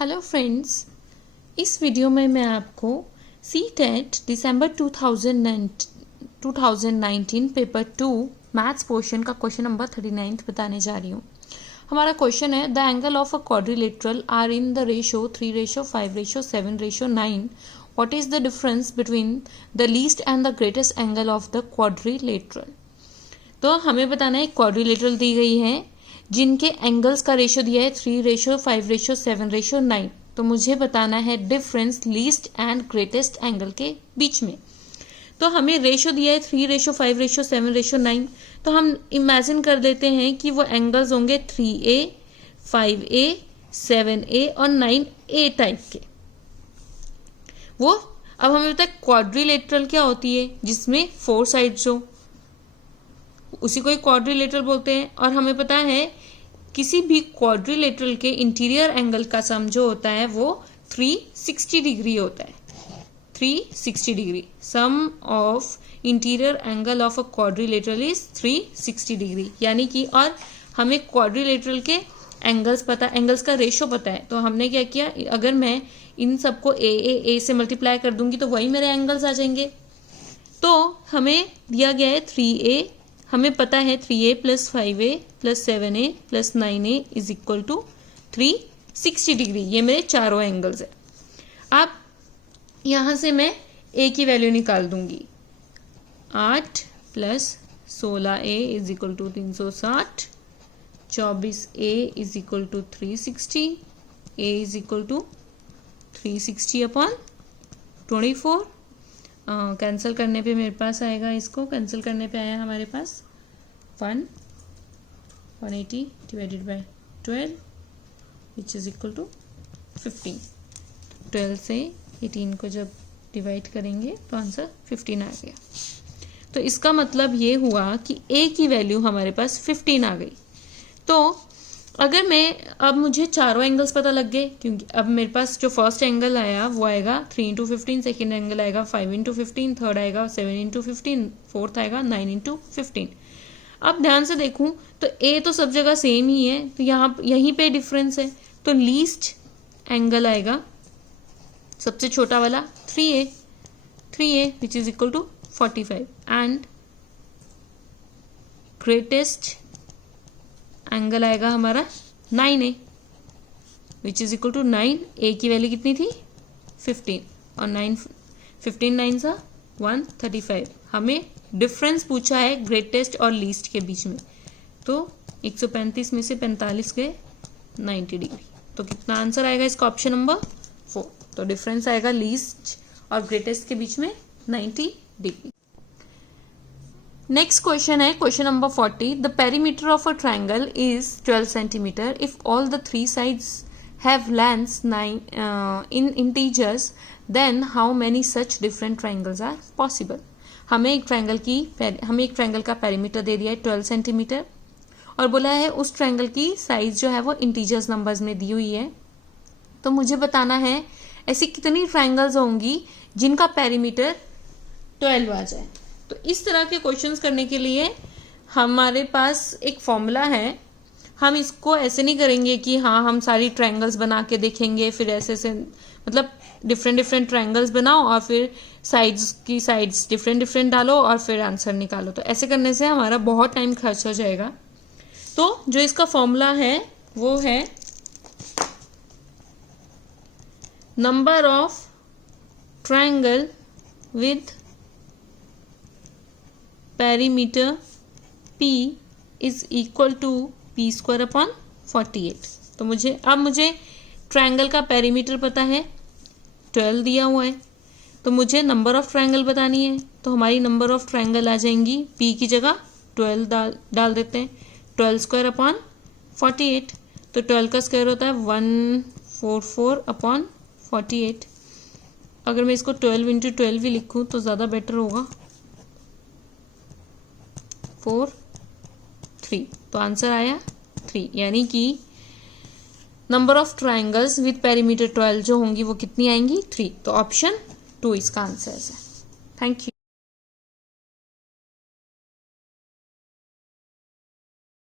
Hello friends, इस video में मैं आपको सीटेट दिसंबर 2019 पेपर 2 मैथ्स पोर्शन का क्वेश्चन नंबर 39 बताने जा रही हूँ। हमारा क्वेश्चन है the angle of a quadrilateral are in the ratio 3:5:7:9। What is the difference between the least and the greatest angle of the quadrilateral. तो हमें बताना है क्वाड्रिलेटरल दी गई है जिनके एंगल्स का रेशो दिया है 3:5:7:9। तो मुझे बताना है difference least and greatest angle के बीच में। तो हमें रेशो दिया है 3:5:7:9। तो हम इमेजिन कर लेते हैं कि वो एंगल्स होंगे 3A, 5A, 7A और 9A टाइप के। वो अब हमें पता है क्वाड्रिलेटरल क्या होती है, जिसमें 4 साइड्स हो, उसी को क्वाड्रिलेटरल बोलते हैं। और हमें पता है किसी भी क्वाड्रिलेटरल के इंटीरियर एंगल का सम जो होता है वो 360 डिग्री होता है। 360 degree sum of interior angle of a quadrilateral is 360 degree. यानी कि और हमें क्वाड्रिलेटरल के एंगल्स का रेशो पता है। तो हमने क्या किया, अगर मैं इन सबको ए से मल्टीप्लाई कर दूंगी तो वही मेरे एंगल्स आ जाएंगे। तो हमें दिया गया है 3A, हमें पता है 3A + 5A + 7A + 9A is equal to 360 degree. ये मेरे चारों एंगल्स है। अब यहां से मैं A की वैल्यू निकाल दूंगी। 8 + 16A is equal to 360, 24A is equal to 360, A is equal to 360/24। Cancel करने पे मेरे पास आएगा, इसको कैंसिल करने पे आया हमारे पास 180 divided by 12 which is equal to 15। 12 से 18 को जब डिवाइड करेंगे तो आंसर 15 आ गया। तो इसका मतलब ये हुआ कि A की वैल्यू हमारे पास 15 आ गई। तो अगर अब मुझे चारों एंगल्स पता लग गए, क्योंकि अब मेरे पास जो फर्स्ट एंगल आया वो आएगा 3×15, सेकेंड एंगल आएगा 5×15, थर्ड आएगा 7×15, फोर्थ आएगा 9×15। अब ध्यान से देखूं तो A तो सब जगह सेम ही है, तो यहीं पे डिफरेंस है। तो लीस्ट एंगल आएगा सबसे छोटा वाला 3A which is equal to 45 and greatest angle आएगा हमारा 9A which is equal to 9। A की वैल्यू कितनी थी 15 और 15 9 सा 135। हमें डिफरेंस पूछा है ग्रेटेस्ट और लीस्ट के बीच में। तो 135 में से 45 गए 90 डिग्री। तो कितना आंसर आएगा इसका, ऑप्शन नंबर 4। तो डिफरेंस आएगा लीस्ट और ग्रेटेस्ट के बीच में 90 डिग्री। नेक्स्ट क्वेश्चन है question number 40। The perimeter of a triangle is 12 centimetre if all the 3 sides have lengths 9 in integers then how many such different triangles are possible. हमें एक triangle का perimeter दे दिया है 12 centimetre और बोला है उस ट्रायंगल की साइज जो है वो इंटीजर्स नंबर्स में दी हुई है। तो मुझे बताना है ऐसी कितनी ट्रायंगल्स होंगी जिनका पेरीमीटर 12 आ जाए। तो इस तरह के क्वेश्चंस करने के लिए हमारे पास एक फॉर्मूला है। हम इसको ऐसे नहीं करेंगे कि हाँ हम सारी ट्रायंगल्स बना के देखेंगे, फिर ऐसे मतलब डिफरेंट ट्रायंगल्स बनाओ और फिर साइड्स डिफरेंट डालो और फिर आंसर निकालो। तो ऐसे करने से हमारा बहुत टाइम खर्च हो जाएगा। तो जो इसका फॉर्मूला है वो है number of triangle with perimeter P is equal to P²/48। तो मुझे ट्रायंगल का पेरीमीटर पता है 12 दिया हुआ है, तो मुझे नंबर ऑफ ट्रायंगल बतानी है। तो हमारी नंबर ऑफ ट्रायंगल आ जाएंगी, P की जगह 12 डाल देते हैं, 12²/48। तो 12 का स्क्वायर होता है 144/48। अगर मैं इसको 12 × 12 भी लिखूं तो ज़्यादा बेटर होगा, 4 3। तो आंसर आया 3। यानी कि number of triangles with perimeter 12 जो होंगी वो कितनी आएंगी 3। तो ऑप्शन 2 इसका आंसर है। Thank you.